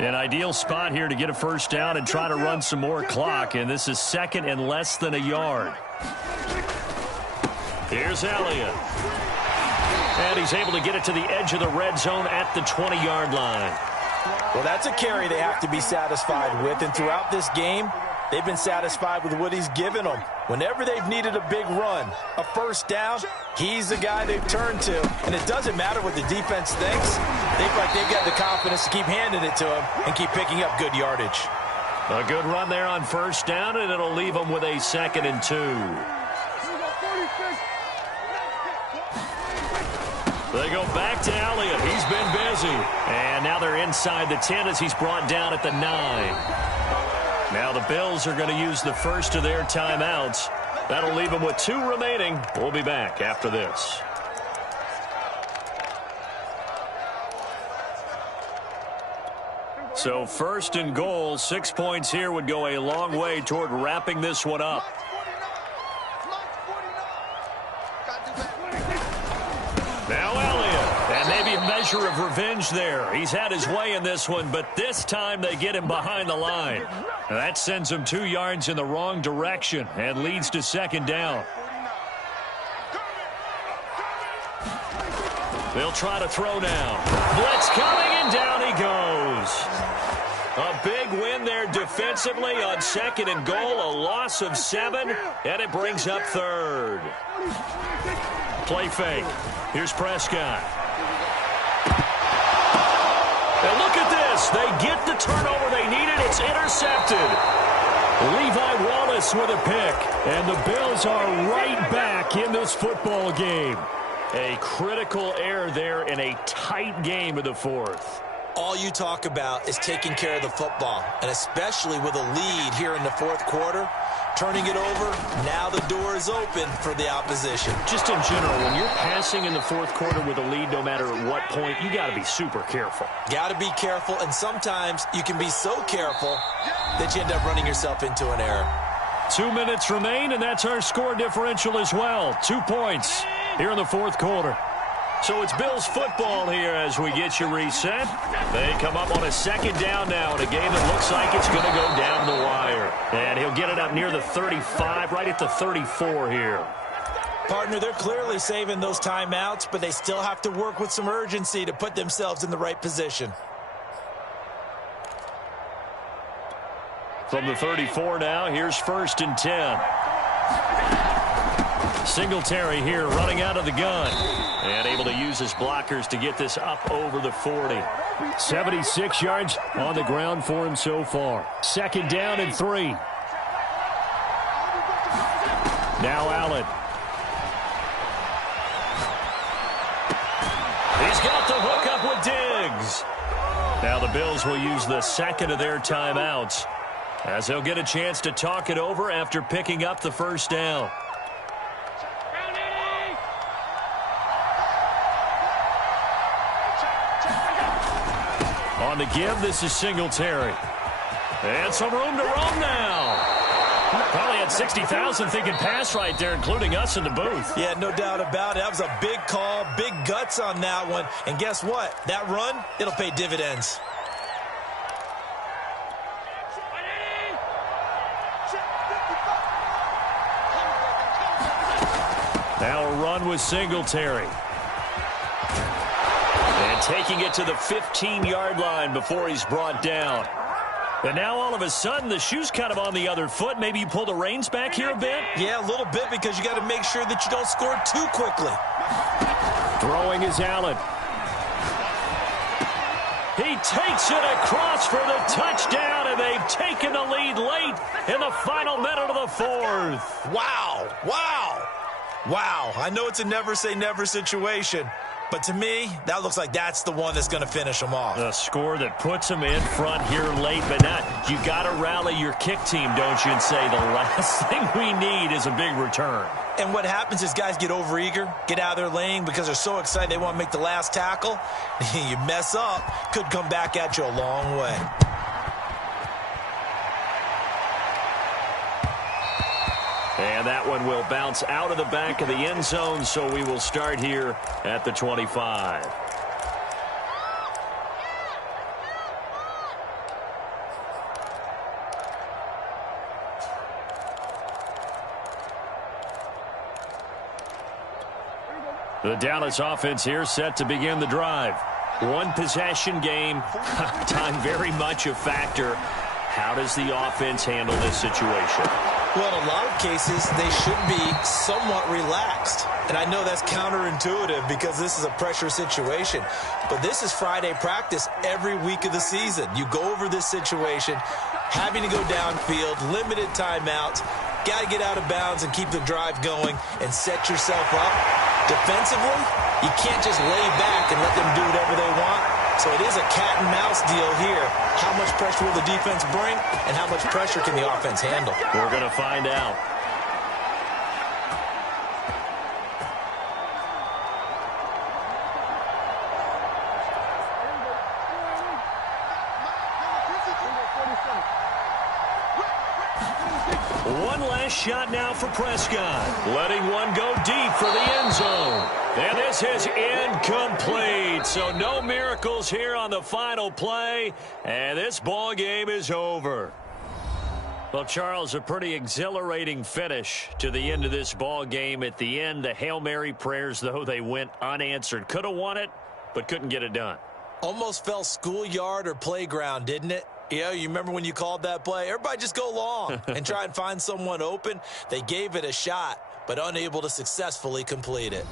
An ideal spot here to get a first down and try to run some more clock, and this is second and less than a yard. Here's Elliott. And he's able to get it to the edge of the red zone at the 20-yard line. Well, that's a carry they have to be satisfied with, and throughout this game, they've been satisfied with what he's given them. Whenever they've needed a big run, a first down, he's the guy they've turned to. And it doesn't matter what the defense thinks. They feel like they've got the confidence to keep handing it to him and keep picking up good yardage. A good run there on first down, and it'll leave them with a 2nd and 2. They go back to Elliott. He's been busy. And now they're inside the 10 as he's brought down at the 9. Now the Bills are going to use the first of their timeouts. That'll leave them with 2 remaining. We'll be back after this. So 1st and goal, 6 points here would go a long way toward wrapping this one up. Now Elliott, and maybe a measure of revenge there. He's had his way in this one, but this time they get him behind the line. That sends him 2 yards in the wrong direction and leads to 2nd down. They'll try to throw now. Blitz coming, and down he goes. A big win there defensively on 2nd and goal, a loss of 7, and it brings up 3rd. Play fake. Here's Prescott. And look at this. They get the turnover they needed. It's intercepted. Levi Wallace with a pick. And the Bills are right back in this football game. A critical error there in a tight game of the 4th. All you talk about is taking care of the football, and especially with a lead here in the 4th quarter. Turning it over, now the door is open for the opposition. Just in general, when you're passing in the 4th quarter with a lead, no matter at what point, you got to be super careful. Got to be careful, and sometimes you can be so careful that you end up running yourself into an error. 2 minutes remain, and that's our score differential as well. 2 points here in the 4th quarter. So it's Bills football here as we get you reset. They come up on a 2nd down now in a game that looks like it's going to go down the wire. And he'll get it up near the 35, right at the 34 here. Partner, they're clearly saving those timeouts, but they still have to work with some urgency to put themselves in the right position. From the 34 now, here's 1st and 10. Singletary here running out of the gun. And able to use his blockers to get this up over the 40. 76 yards on the ground for him so far. 2nd down and 3. Now Allen. He's got the hook up with Diggs. Now the Bills will use the 2nd of their timeouts as they'll get a chance to talk it over after picking up the 1st down. On the give, this is Singletary. And some room to roam now. Probably had 60,000 thinking pass right there, including us in the booth. Yeah, no doubt about it. That was a big call, big guts on that one. And guess what? That run, it'll pay dividends. Now a run with Singletary. And taking it to the 15-yard line before he's brought down. And now all of a sudden the shoe's kind of on the other foot. Maybe you pull the reins back here a bit? Yeah, a little bit, because you got to make sure that you don't score too quickly. Throwing is Allen. He takes it across for the touchdown, and they've taken the lead late in the final minute of the 4th. Wow, wow, wow. I know it's a never-say-never situation, but to me, that looks like that's the one that's going to finish them off. A score that puts them in front here late, but not. You got to rally your kick team, don't you, and say the last thing we need is a big return. And what happens is guys get overeager, get out of their lane because they're so excited they want to make the last tackle. You mess up, could come back at you a long way. And that one will bounce out of the back of the end zone, so we will start here at the 25. The Dallas offense here set to begin the drive. One possession game. Time very much a factor. How does the offense handle this situation? Well, in a lot of cases, they should be somewhat relaxed. And I know that's counterintuitive because this is a pressure situation. But this is Friday practice every week of the season. You go over this situation, having to go downfield, limited timeouts, got to get out of bounds and keep the drive going and set yourself up. Defensively, you can't just lay back and let them do whatever they want. So it is a cat and mouse deal here. How much pressure will the defense bring and how much pressure can the offense handle? We're going to find out. One last shot now for Prescott. Letting one go deep for the end zone. And this is incomplete. So no miracles here on the final play. And this ball game is over. Well, Charles, a pretty exhilarating finish to the end of this ball game. At the end, the Hail Mary prayers, though, they went unanswered. Could have won it, but couldn't get it done. Almost felt schoolyard or playground, didn't it? Yeah, you remember when you called that play? Everybody just go long and try and find someone open. They gave it a shot, but unable to successfully complete it.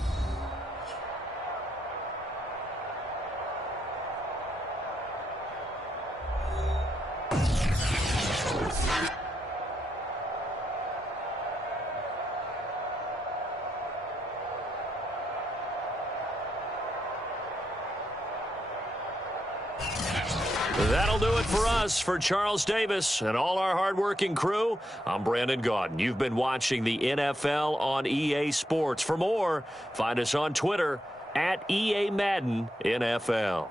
That'll do it for us. For Charles Davis and all our hardworking crew, I'm Brandon Gaudin. You've been watching the NFL on EA Sports. For more, find us on Twitter at EA Madden NFL.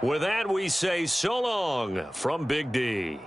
With that, we say so long from Big D.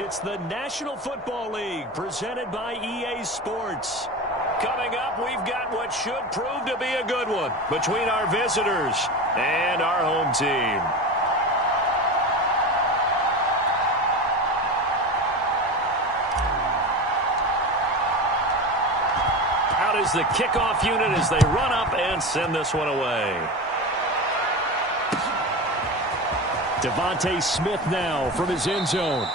It's the National Football League presented by EA Sports. Coming up, we've got what should prove to be a good one between our visitors and our home team. Out is the kickoff unit as they run up and send this one away. Devontae Smith now from his end zone.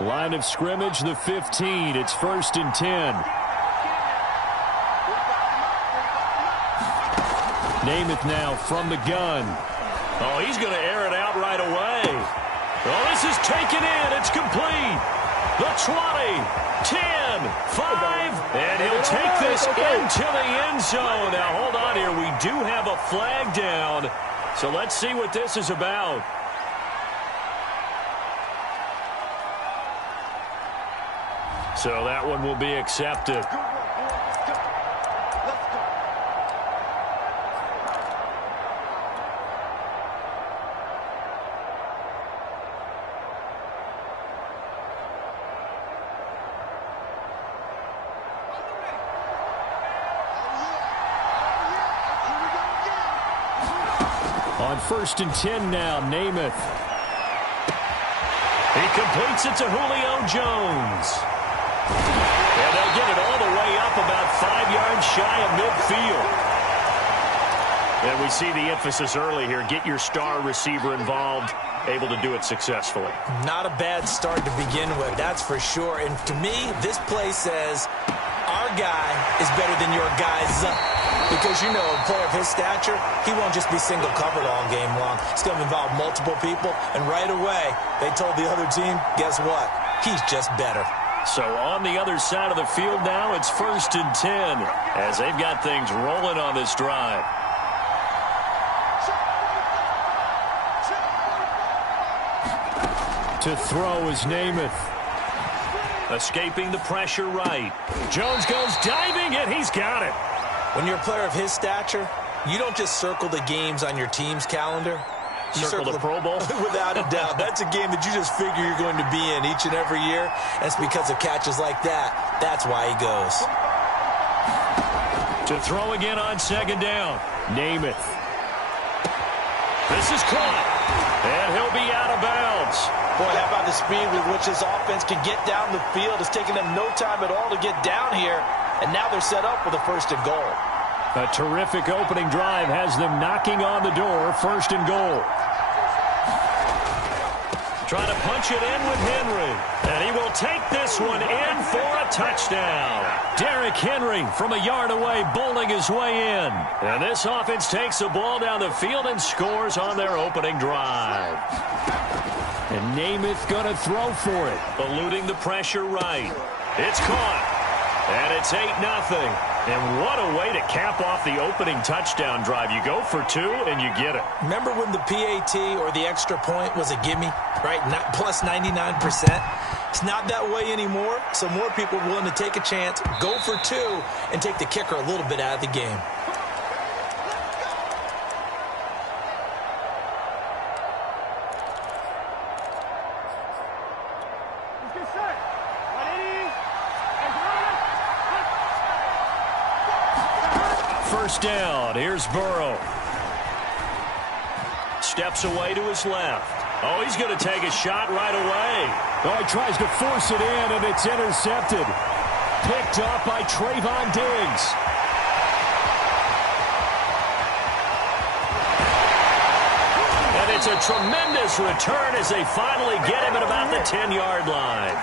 Line of scrimmage, the 15. It's 1st and 10. Namath now from the gun. Oh, he's going to air it out right away. Oh, this is taken in. It's complete. The 20, 10, 5, and he'll take this into the end zone. Now, hold on here. We do have a flag down, so let's see what this is about. So that one will be accepted. On 1st and 10 now, Namath. He completes it to Julio Jones. And they'll get it all the way up about 5 yards shy of midfield. And we see the emphasis early here. Get your star receiver involved, able to do it successfully. Not a bad start to begin with, that's for sure. And to me, this play says our guy is better than your guys. Because, you know, a player of his stature, he won't just be single covered all game long. It's going to involve multiple people. And right away, they told the other team, guess what? He's just better. So on the other side of the field now, it's 1st and 10 as they've got things rolling on this drive. To throw is Namath. Escaping the pressure right. Jones goes diving, and he's got it. When you're a player of his stature, you don't just circle the games on your team's calendar. You circle the Pro Bowl? Without a doubt. That's a game that you just figure you're going to be in each and every year. And it's because of catches like that. That's why he goes. To throw again on 2nd down. Namath. This is caught. And he'll be out of bounds. Boy, how about the speed with which this offense can get down the field? It's taken them no time at all to get down here. And now they're set up with a 1st and goal. A terrific opening drive has them knocking on the door. 1st and goal. Trying to punch it in with Henry. And he will take this one in for a touchdown. Derrick Henry from a yard away bowling his way in. And this offense takes the ball down the field and scores on their opening drive. And Namath going to throw for it. Eluding the pressure right. It's caught. And it's 8-0. And what a way to cap off the opening touchdown drive. You go for 2 and you get it. Remember when the PAT or the extra point was a gimme, right? Not plus 99%. It's not that way anymore, so more people are willing to take a chance, go for 2, and take the kicker a little bit out of the game. First down. Here's Burrow. Steps away to his left. Oh, he's going to take a shot right away. Oh, he tries to force it in, and it's intercepted. Picked up by Trayvon Diggs. And it's a tremendous return as they finally get him at about the 10-yard line.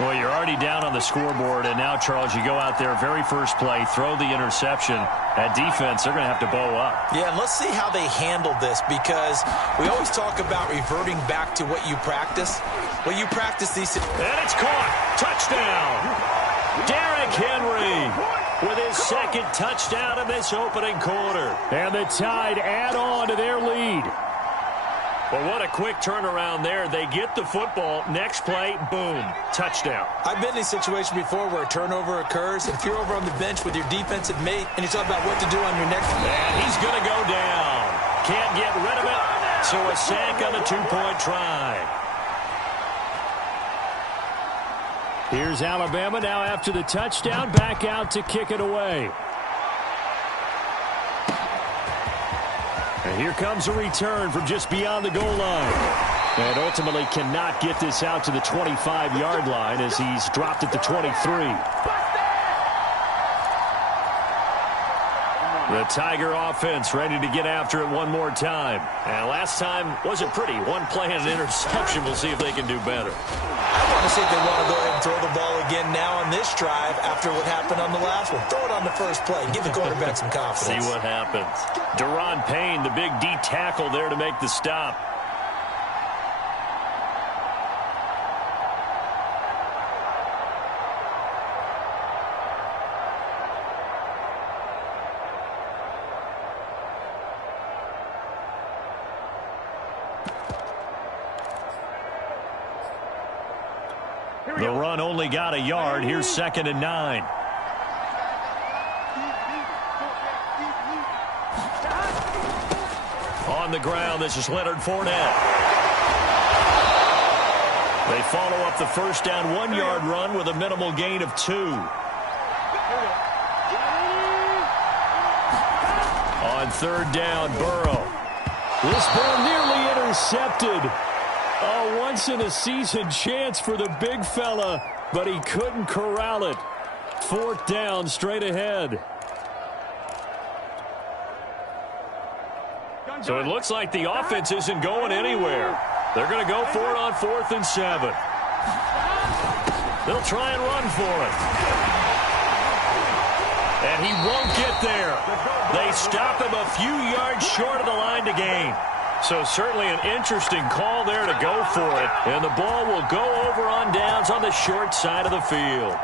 Well, you're already down on the scoreboard, and now, Charles, you go out there, very first play, throw the interception. At defense, they're going to have to bow up. Yeah, and let's see how they handle this, because we always talk about reverting back to what you practice. Well, you practice these. And it's caught. Touchdown. Derrick Henry. with his second touchdown in this opening quarter. And the Tide add on to their lead. Well, what a quick turnaround there. They get the football. Next play, boom, touchdown. I've been in a situation before where a turnover occurs. If you're over on the bench with your defensive mate and you're talking about what to do on your next play. And he's going to go down. Can't get rid of it. So a sack on the two-point try. Here's Alabama now after the touchdown, back out to kick it away. And here comes a return from just beyond the goal line. And ultimately cannot get this out to the 25-yard line as he's dropped at the 23. The Tiger offense ready to get after it one more time. And last time wasn't pretty. One play and an interception. We'll see if they can do better. I want to see if they want to go ahead and throw the ball again now on this drive after what happened on the last one. Throw it on the first play. Give the quarterback some confidence. See what happens. Deron Payne, the big D tackle there to make the stop. The run only got a yard. Here's 2nd and 9. On the ground, this is Leonard Fournette. They follow up the first down 1-yard run with a minimal gain of 2. On 3rd down, Burrow. This ball nearly intercepted. A once-in-a-season chance for the big fella, but he couldn't corral it. 4th down, straight ahead. So it looks like the offense isn't going anywhere. They're going to go for it on 4th and 7. They'll try and run for it. And he won't get there. They stop him a few yards short of the line to gain. So certainly an interesting call there to go for it. And the ball will go over on downs on the short side of the field.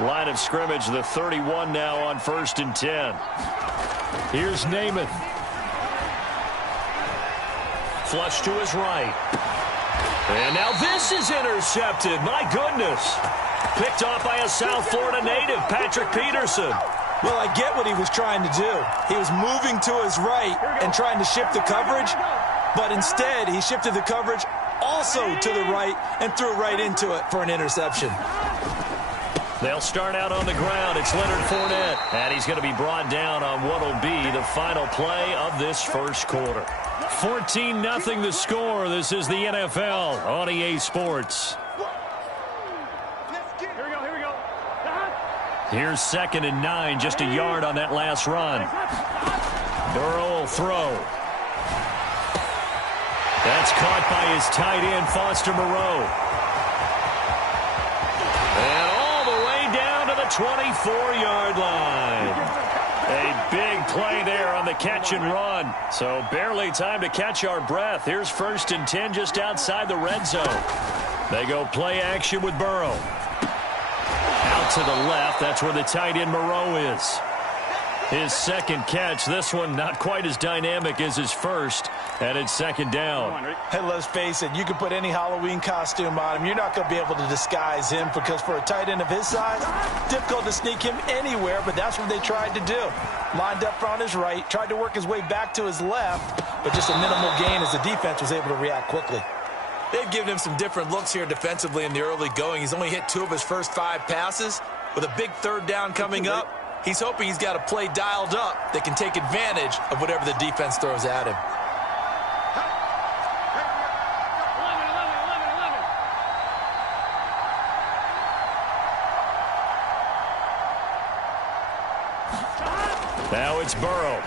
Line of scrimmage, the 31 now on 1st and 10. Here's Namath. Flush to his right. And now this is intercepted. My goodness. Picked off by a South Florida native, Patrick Peterson. Well, I get what he was trying to do. He was moving to his right and trying to shift the coverage. But instead, he shifted the coverage also to the right and threw right into it for an interception. They'll start out on the ground. It's Leonard Fournette. And he's going to be brought down on what will be the final play of this first quarter. 14-0 the score. This is the NFL on EA Sports. Here's 2nd and 9, just a yard on that last run. Burrow will throw. That's caught by his tight end, Foster Moreau. And all the way down to the 24-yard line. A big play there on the catch and run. So barely time to catch our breath. Here's 1st and 10 just outside the red zone. They go play action with Burrow. Out to the left, that's where the tight end Moreau is. His second catch, this one not quite as dynamic as his first, and it's 2nd down. Hey, let's face it, you can put any Halloween costume on him. You're not going to be able to disguise him because for a tight end of his size, difficult to sneak him anywhere, but that's what they tried to do. Lined up on his right, tried to work his way back to his left, but just a minimal gain as the defense was able to react quickly. They've given him some different looks here defensively in the early going. He's only hit 2 of his first 5 passes. With a big 3rd down coming up, he's hoping he's got a play dialed up that can take advantage of whatever the defense throws at him. Now it's Burrow.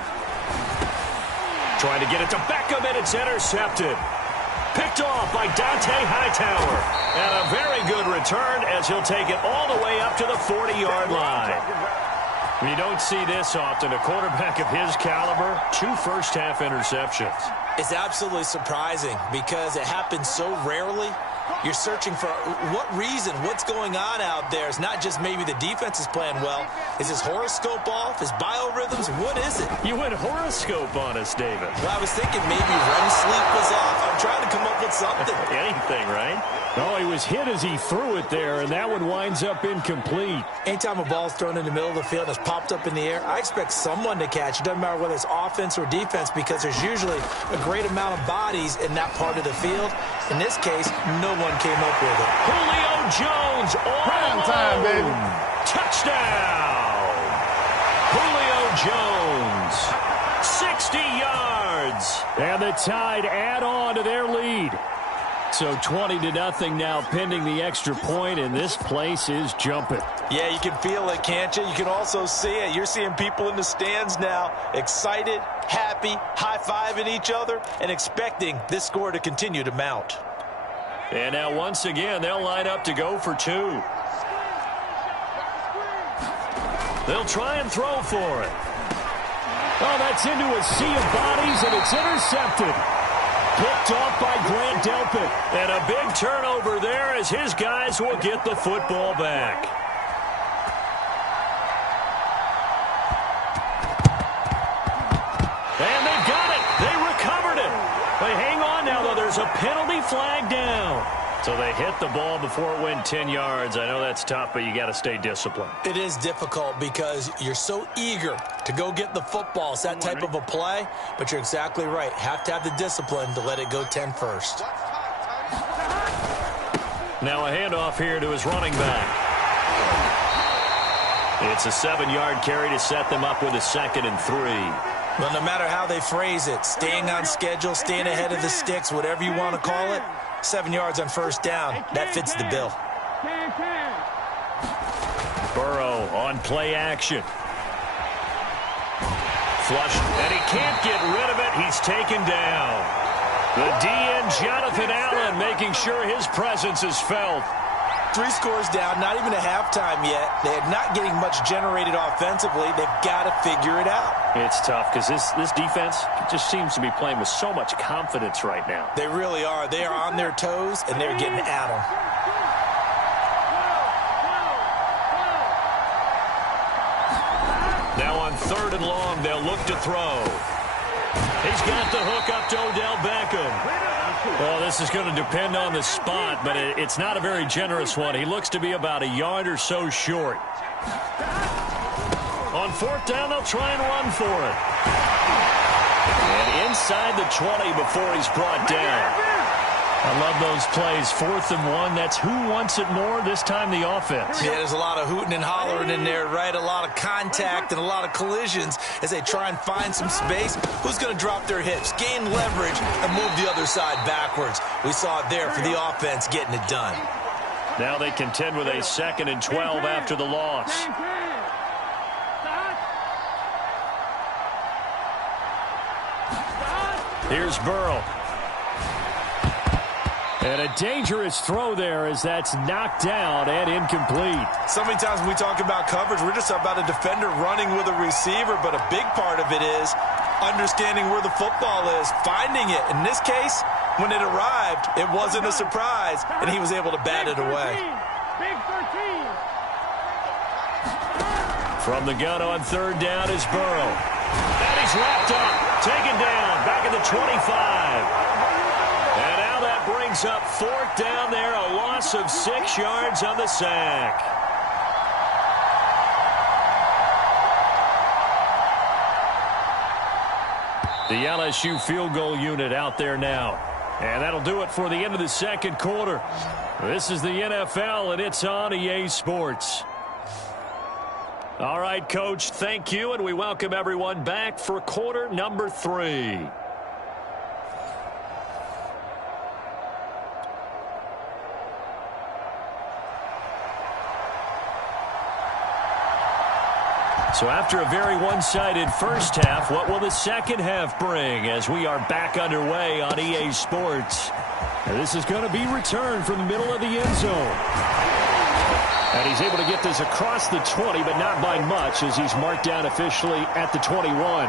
Trying to get it to Beckham, and it's intercepted. Picked off by Dante Hightower. And a very good return as he'll take it all the way up to the 40-yard line. You don't see this often. A quarterback of his caliber, 2 first-half interceptions. It's absolutely surprising because it happens so rarely. You're searching for what reason, what's going on out there. It's not just maybe the defense is playing well. Is his horoscope off? His biorhythms? What is it? You went horoscope on us, David. Well, I was thinking maybe REM sleep was off. I'm trying to come up with something. Anything, right? Oh, he was hit as he threw it there, and that one winds up incomplete. Anytime a ball's thrown in the middle of the field and it's popped up in the air, I expect someone to catch. It doesn't matter whether it's offense or defense because there's usually a great amount of bodies in that part of the field. In this case, no one came up with it. Julio Jones all time, baby. Touchdown! Julio Jones, 60 yards. And the Tide add on to their lead. So 20-0 now pending the extra point, and this place is jumping. Yeah, you can feel it, can't you? You can also see it. You're seeing people in the stands now, excited, happy, high-fiving each other, and expecting this score to continue to mount. And now once again, they'll line up to go for two. They'll try and throw for it. Oh, that's into a sea of bodies, and it's intercepted. Picked off by Grant Delpit. And a big turnover there as his guys will get the football back. And they've got it. They recovered it. They hang on now, though. There's a penalty flag down. So they hit the ball before it went 10 yards. I know that's tough, but you got to stay disciplined. It is difficult because you're so eager to go get the football. It's that type of a play, but you're exactly right. Have to have the discipline to let it go 10 first. Now a handoff here to his running back. It's a 7-yard carry to set them up with a 2nd and 3. Well, no matter how they phrase it, staying on schedule, staying ahead of the sticks, whatever you want to call it, 7 yards on first down, that fits the bill. Burrow on play action. Flushed, and he can't get rid of it. He's taken down. The DN, Jonathan Allen, making sure his presence is felt. 3 scores down, not even a halftime yet. They are not getting much generated offensively. They've got to figure it out. It's tough because this defense just seems to be playing with so much confidence right now. They really are. They are on their toes, and they're getting at them. Now on 3rd and long, they'll look to throw. He's got the hook up to Odell Beckham. Well, this is going to depend on the spot, but it's not a very generous one. He looks to be about a yard or so short. On 4th down, they'll try and run for it. And inside the 20 before he's brought down. I love those plays. 4th and 1. That's who wants it more, this time the offense. Yeah, there's a lot of hooting and hollering in there, right? A lot of contact and a lot of collisions as they try and find some space. Who's going to drop their hips, gain leverage, and move the other side backwards? We saw it there for the offense getting it done. Now they contend with a 2nd and 12 after the loss. Here's Burrow. And a dangerous throw there as that's knocked down and incomplete. So many times when we talk about coverage, we're just about a defender running with a receiver, but a big part of it is understanding where the football is, finding it. In this case, when it arrived, it wasn't a surprise, and he was able to bat it away. Big 13. From the gun on 3rd down is Burrow. And he's wrapped up, taken down, back at the 25. And now that brings up 4th down there, a loss of 6 yards on the sack. The LSU field goal unit out there now. And that'll do it for the end of the 2nd quarter. This is the NFL, and it's on EA Sports. All right, Coach, thank you, and we welcome everyone back for quarter number 3. So after a very one-sided first half, what will the second half bring as we are back underway on EA Sports? And this is going to be returned from the middle of the end zone. And he's able to get this across the 20, but not by much as he's marked down officially at the 21.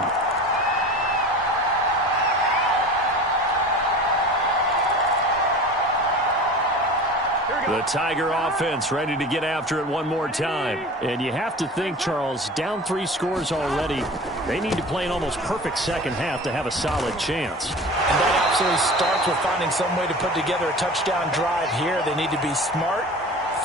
The Tiger offense ready to get after it one more time. And you have to think, Charles, down 3 scores already. They need to play an almost perfect second half to have a solid chance. And that absolutely starts with finding some way to put together a touchdown drive here. They need to be smart,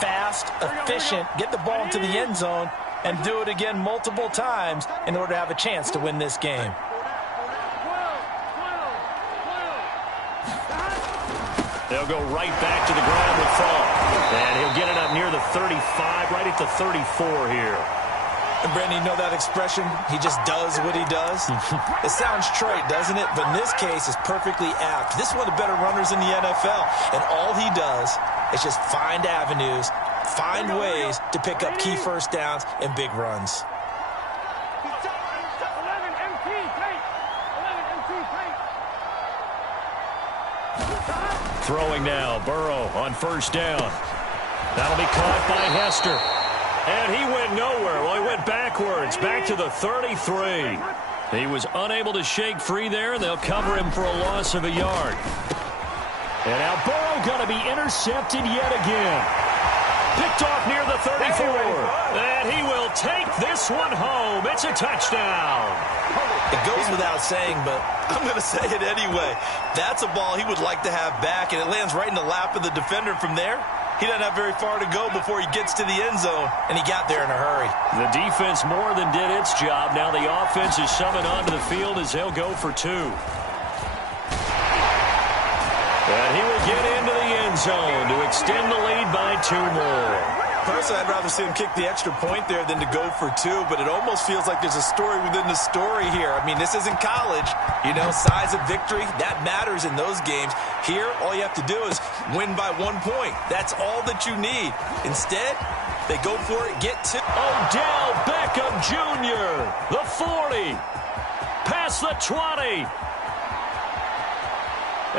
fast, efficient, get the ball into the end zone, and do it again multiple times in order to have a chance to win this game. They'll go right back to the ground with Fall. And he'll get it up near the 35, right at the 34 here. And Brandon, you know that expression? He just does what he does. It sounds trite, doesn't it? But in this case, it's perfectly apt. This is one of the better runners in the NFL. And all he does is just find avenues, find ways to pick up key first downs and big runs. Throwing now, Burrow on first down. That'll be caught by Hester. And he went nowhere. Well, he went backwards, back to the 33. He was unable to shake free there, and they'll cover him for a loss of a yard. And now Burrow going to be intercepted yet again. Picked off near the 34. And he will take this one home. It's a touchdown. It goes without saying, but I'm going to say it anyway. That's a ball he would like to have back, and it lands right in the lap of the defender from there. He doesn't have very far to go before he gets to the end zone, and he got there in a hurry. The defense more than did its job. Now the offense is summoned onto the field as they'll go for 2. And he will get into the end zone to extend the lead by 2 more. Personally, I'd rather see him kick the extra point there than to go for 2, but it almost feels like there's a story within the story here. I mean, this isn't college. You know, size of victory, that matters in those games. Here, all you have to do is win by 1 point. That's all that you need. Instead, they go for it, get 2. Odell Beckham Jr., the 40, past the 20,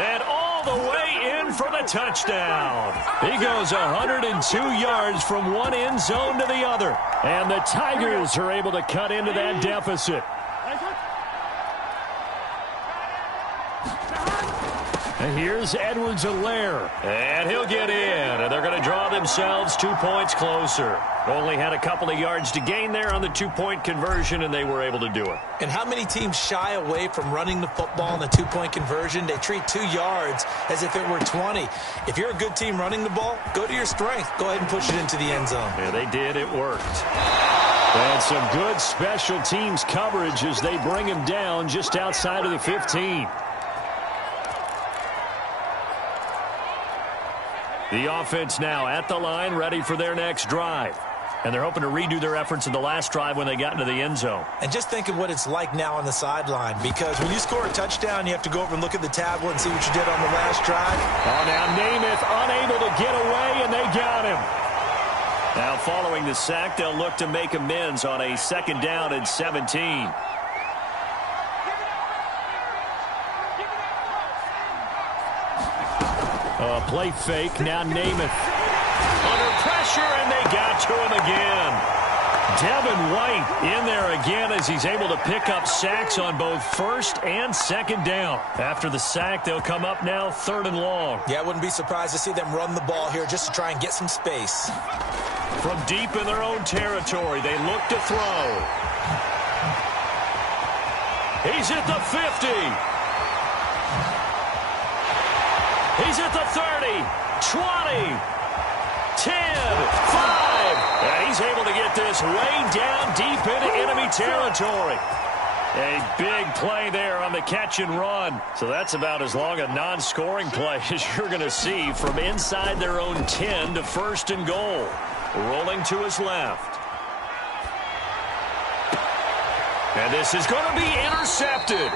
and all the way in for the touchdown. He goes 102 yards from one end zone to the other. And the Tigers are able to cut into that deficit. And here's Edwards-Helaire. And he'll get in. And they're going to draw themselves 2 points closer. Only had a couple of yards to gain there on the 2-point conversion, and they were able to do it. And how many teams shy away from running the football in the 2-point conversion? They treat 2 yards as if it were 20. If you're a good team running the ball, go to your strength. Go ahead and push it into the end zone. Yeah, they did. It worked. And some good special teams coverage as they bring him down just outside of the 15. The offense now at the line, ready for their next drive. And they're hoping to redo their efforts in the last drive when they got into the end zone. And just think of what it's like now on the sideline, because when you score a touchdown, you have to go over and look at the tablet and see what you did on the last drive. Oh, now Namath unable to get away, and they got him. Now following the sack, they'll look to make amends on a 2nd down and 17. Play fake, now Namath. Under pressure, and they got to him again. Devin White in there again as he's able to pick up sacks on both 1st and 2nd down. After the sack, they'll come up now 3rd and long. Yeah, I wouldn't be surprised to see them run the ball here just to try and get some space. From deep in their own territory, they look to throw. He's at the 50. He's at the 30, 20, 10, 5. And he's able to get this way down deep into enemy territory. A big play there on the catch and run. So that's about as long a non-scoring play as you're going to see from inside their own 10 to 1st and goal. Rolling to his left. And this is going to be intercepted.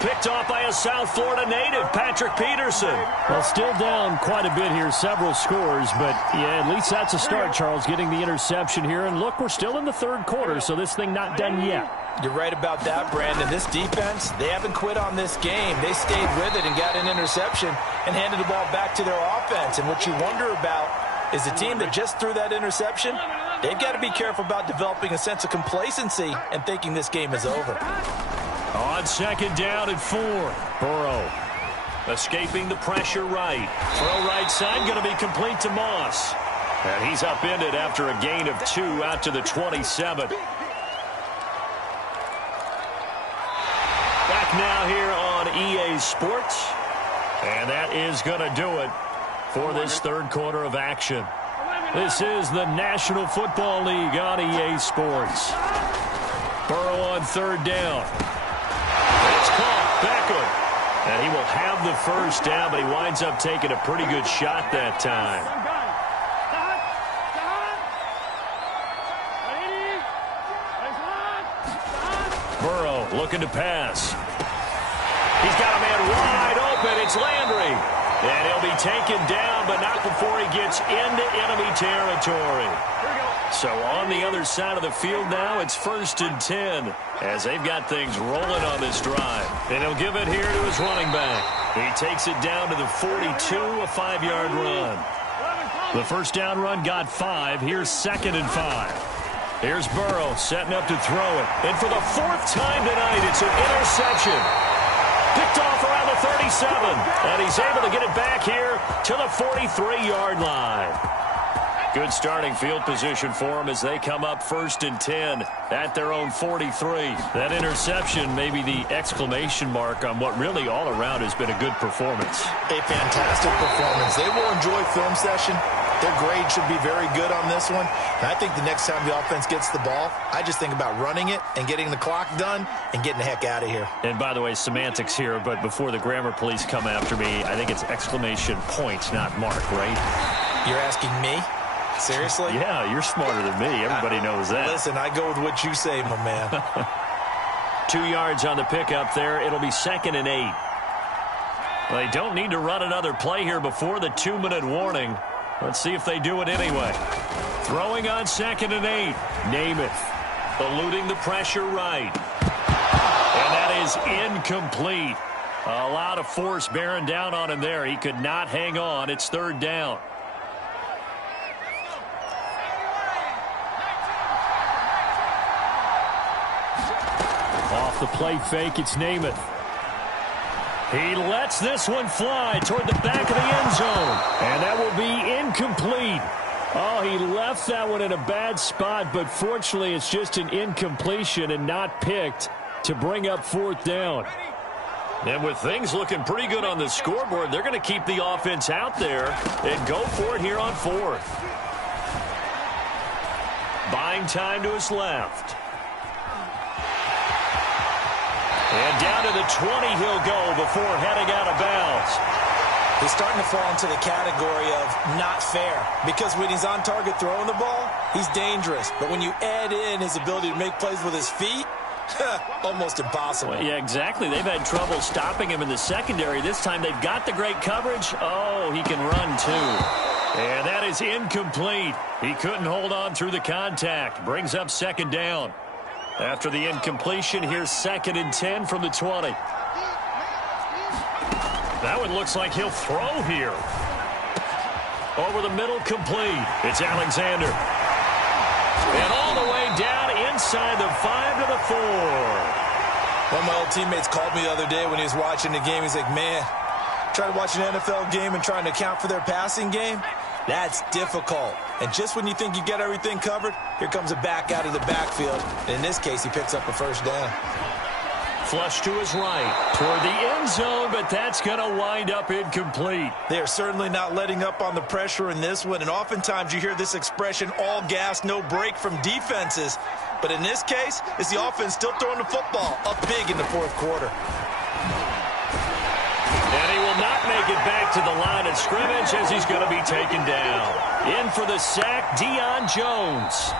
Picked off by a South Florida native, Patrick Peterson. Well, still down quite a bit here, several scores, but yeah, at least that's a start, Charles, getting the interception here. And look, we're still in the 3rd quarter, so this thing not done yet. You're right about that, Brandon. This defense, they haven't quit on this game. They stayed with it and got an interception and handed the ball back to their offense. And what you wonder about is the team that just threw that interception, they've got to be careful about developing a sense of complacency and thinking this game is over. On 2nd down and 4. Burrow. Escaping the pressure right. Throw right side, going to be complete to Moss. And he's upended after a gain of 2 out to the 27. Back now here on EA Sports. And that is going to do it for this third quarter of action. This is the National Football League on EA Sports. Burrow on third down. It's caught. Beckham. And he will have the first down, but he winds up taking a pretty good shot that time. Burrow looking to pass. He's got a man wide open. It's Landry. And he'll be taken down, but not before he gets into enemy territory. So on the other side of the field now, it's 1st and 10 as they've got things rolling on this drive. And he'll give it here to his running back. He takes it down to the 42, a 5-yard run. The first down run got 5. Here's 2nd and 5. Here's Burrow setting up to throw it. And for the 4th time tonight, it's an interception. Picked off around the 37. And he's able to get it back here to the 43-yard line. Good starting field position for them as they come up 1st and 10 at their own 43. That interception may be the exclamation mark on what really all around has been a good performance. A fantastic performance. They will enjoy film session. Their grade should be very good on this one. And I think the next time the offense gets the ball, I just think about running it and getting the clock done and getting the heck out of here. And by the way, semantics here, but before the grammar police come after me, I think it's exclamation point, not mark, right? You're asking me? Seriously? Yeah, you're smarter than me. Everybody knows that. Listen, I go with what you say, my man. 2 yards on the pickup there. It'll be 2nd and 8. They don't need to run another play here before the 2-minute warning. Let's see if they do it anyway. Throwing on 2nd and 8. Namath eluding the pressure right. And that is incomplete. A lot of force bearing down on him there. He could not hang on. It's 3rd down. Off the play fake, it's Namath. He lets this one fly toward the back of the end zone. And that will be incomplete. Oh, he left that one in a bad spot, but fortunately it's just an incompletion and not picked to bring up 4th down. And with things looking pretty good on the scoreboard, they're going to keep the offense out there and go for it here on 4th. Buying time to his left. And down to the 20 he'll go before heading out of bounds. He's starting to fall into the category of not fair, because when he's on target throwing the ball, he's dangerous. But when you add in his ability to make plays with his feet, almost impossible. Well, yeah, exactly. They've had trouble stopping him in the secondary. This time they've got the great coverage. Oh, he can run too. And that is incomplete. He couldn't hold on through the contact. Brings up 2nd down. After the incompletion, here's 2nd and 10 from the 20. That one looks like he'll throw here. Over the middle, complete. It's Alexander. And all the way down inside the 5 to the 4. One of my old teammates called me the other day when he was watching the game. He's like, man, trying to watch an NFL game and trying to account for their passing game? That's difficult. And just when you think you get everything covered, here comes a back out of the backfield. And in this case, he picks up a 1st down. Flush to his right toward the end zone, but that's going to wind up incomplete. They are certainly not letting up on the pressure in this one. And oftentimes you hear this expression, all gas, no break from defenses. But in this case, it's the offense still throwing the football up big in the 4th quarter. And he will not make it back to the line of scrimmage as he's going to be taken down. In for the sack, Deion Jones.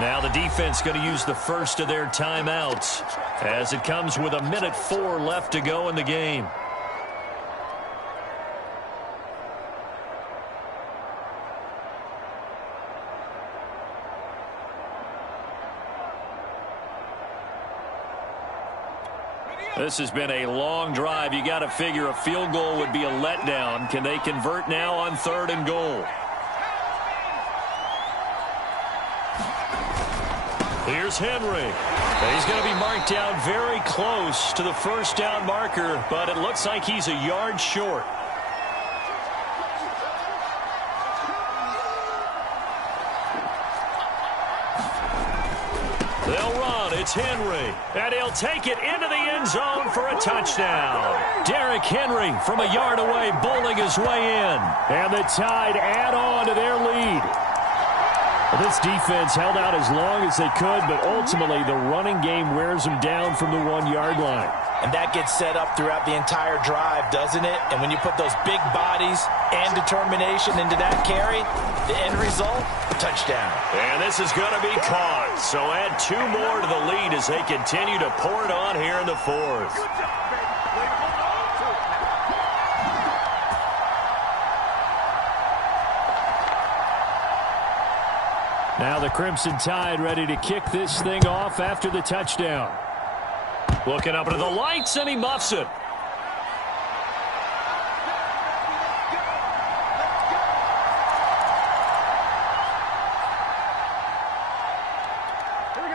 Now the defense going to use the first of their timeouts as it comes with 1:04 left to go in the game. This has been a long drive. You got to figure a field goal would be a letdown. Can they convert now on 3rd and goal? Here's Henry. He's going to be marked down very close to the first down marker, but it looks like he's a yard short. They'll run. It's Henry. And he'll take it into the end zone for a touchdown. Derrick Henry from a yard away bowling his way in. And the Tide add on to their lead. Well, this defense held out as long as they could, but ultimately the running game wears them down from the 1-yard line. And that gets set up throughout the entire drive, doesn't it? And when you put those big bodies and determination into that carry, the end result, touchdown. And this is going to be caught. So add 2 more to the lead as they continue to pour it on here in the 4th. Now the Crimson Tide ready to kick this thing off after the touchdown. Looking up into the lights, and he muffs it.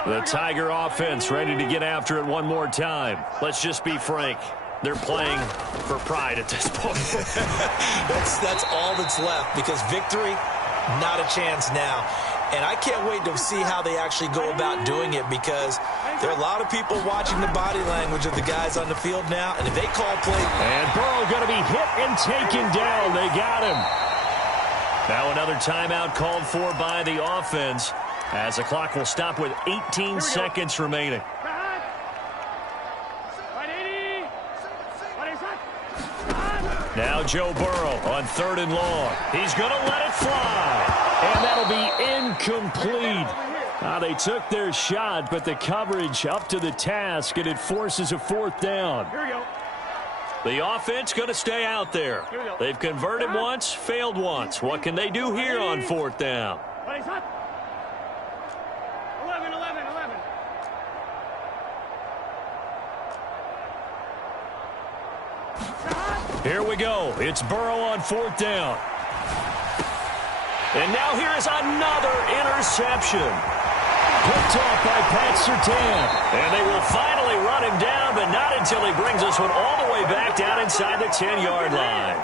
The Tiger offense ready to get after it one more time. Let's just be frank. They're playing for pride at this point. That's all that's left, because victory, not a chance now. And I can't wait to see how they actually go about doing it, because there are a lot of people watching the body language of the guys on the field now, and if they call play... And Burrow going to be hit and taken down. They got him. Now another timeout called for by the offense, as the clock will stop with 18 seconds remaining. Now Joe Burrow on 3rd and long. He's going to let it fly. And that'll be incomplete. They took their shot, but the coverage up to the task, and it forces a 4th down. Here we go. The offense going to stay out there. They've converted once, failed once. What can they do here on 4th down? 11, 11, 11. Here we go. It's Burrow on 4th down. And now here is another interception. Picked off by Pat Surtain. And they will finally run him down, but not until he brings this one all the way back down inside the 10-yard line.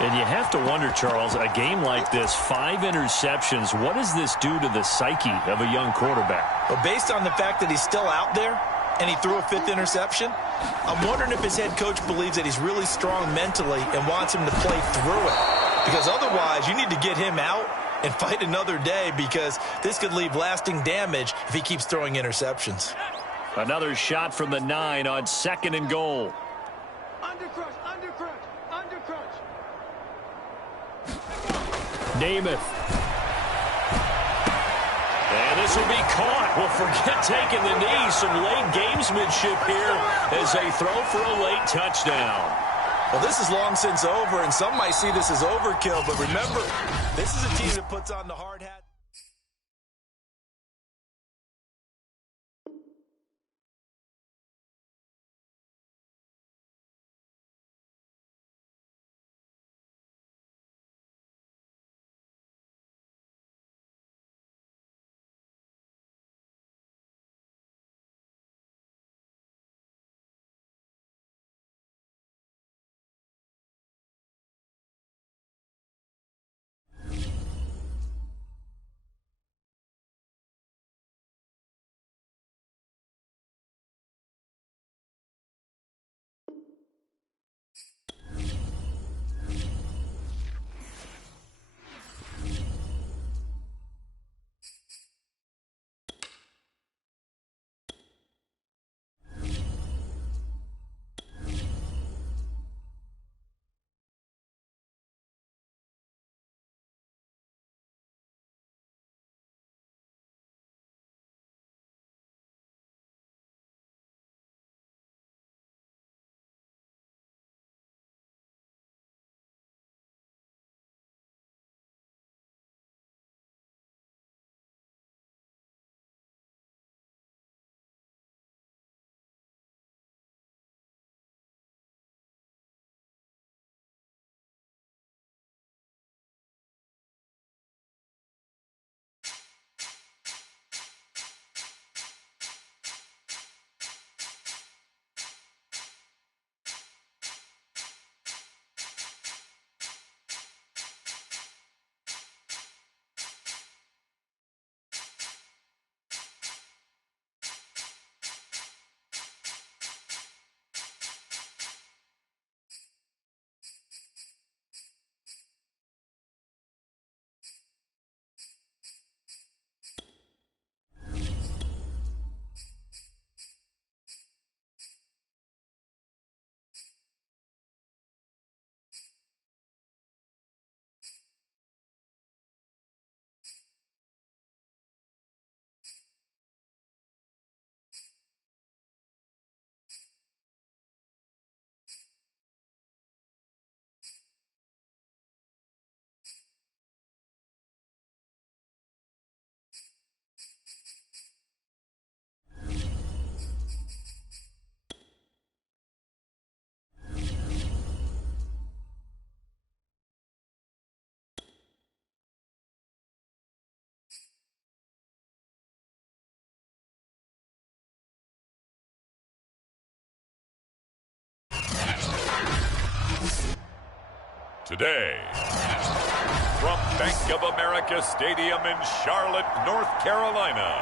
And you have to wonder, Charles, a game like this, 5 interceptions, what does this do to the psyche of a young quarterback? Well, based on the fact that he's still out there and he threw a 5th interception, I'm wondering if his head coach believes that he's really strong mentally and wants him to play through it. Because otherwise, you need to get him out and fight another day, because this could leave lasting damage if he keeps throwing interceptions. Another shot from the 9 on 2nd and goal. Under crunch, under crunch, under crunch. Namath. And this will be caught. Well, forget taking the knee. Some late gamesmanship here as they throw for a late touchdown. Well, this is long since over, and some might see this as overkill, but remember, this is a team that puts on the hard hat. Today, from Bank of America Stadium in Charlotte, North Carolina,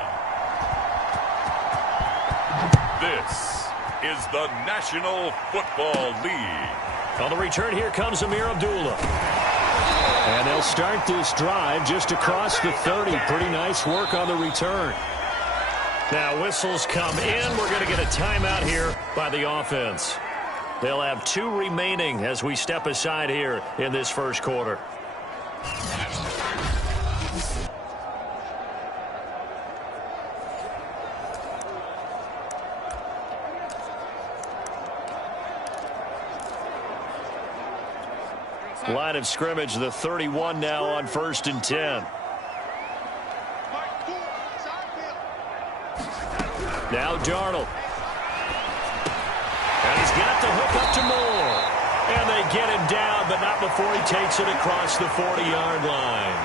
this is the National Football League. On the return, here comes Amir Abdullah. And they'll start this drive just across the 30. Pretty nice work on the return. Now whistles come in. We're going to get a timeout here by the offense. They'll have 2 remaining as we step aside here in this first quarter. Line of scrimmage, the 31 now on 1st and 10. Now Darnold. And he's got the hook up to Moore. And they get him down, but not before he takes it across the 40-yard line.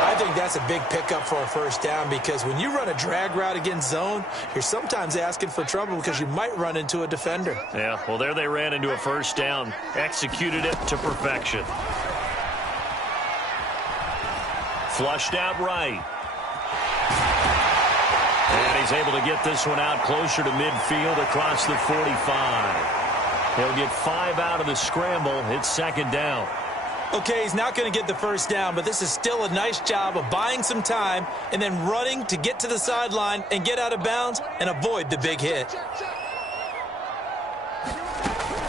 I think that's a big pickup for a first down, because when you run a drag route against zone, you're sometimes asking for trouble because you might run into a defender. Yeah, well, there they ran into a first down. Executed it to perfection. Flushed out right. And he's able to get this one out closer to midfield across the 45. He'll get 5 out of the scramble. It's 2nd down. Okay, he's not going to get the first down, but this is still a nice job of buying some time and then running to get to the sideline and get out of bounds and avoid the big hit.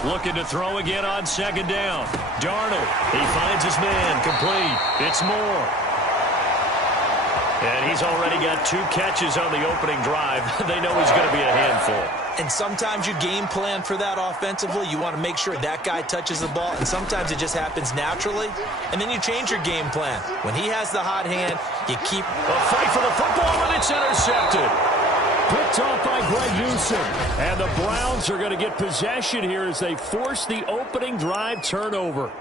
Looking to throw again on 2nd down. Darnold, he finds his man, complete. It's Moore. And he's already got 2 catches on the opening drive. They know he's going to be a handful. And sometimes you game plan for that offensively. You want to make sure that guy touches the ball, and sometimes it just happens naturally. And then you change your game plan. When he has the hot hand, you keep... A fight for the football, and it's intercepted. Picked off by Greg Newsome. And the Browns are going to get possession here as they force the opening drive turnover.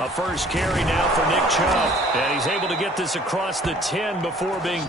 A first carry now for Nick Chubb. And he's able to get this across the 10 before being...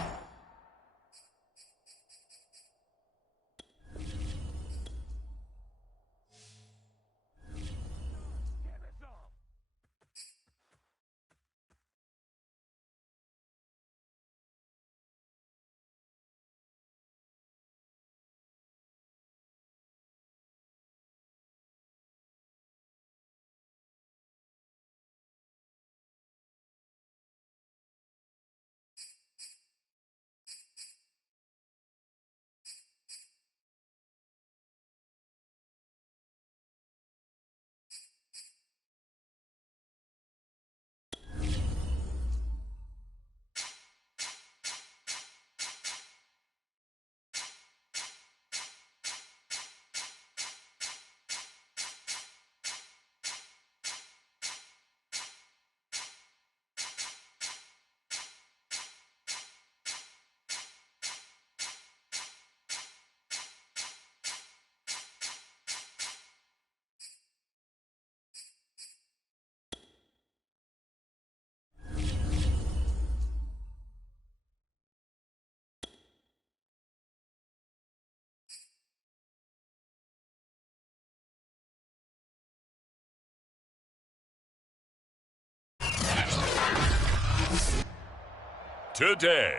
Today,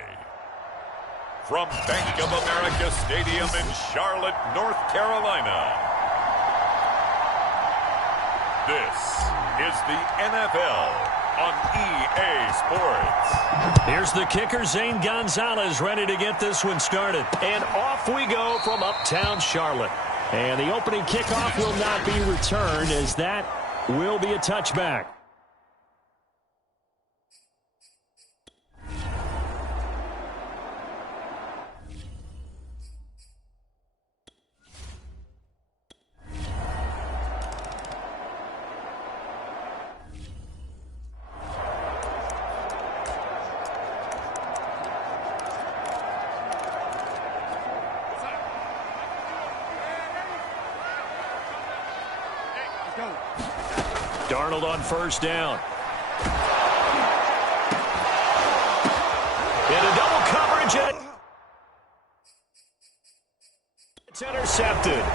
from Bank of America Stadium in Charlotte, North Carolina, this is the NFL on EA Sports. Here's the kicker, Zane Gonzalez, ready to get this one started. And off we go from uptown Charlotte. And the opening kickoff will not be returned, as that will be a touchback. Darnold on first down. Into double coverage, and it's intercepted.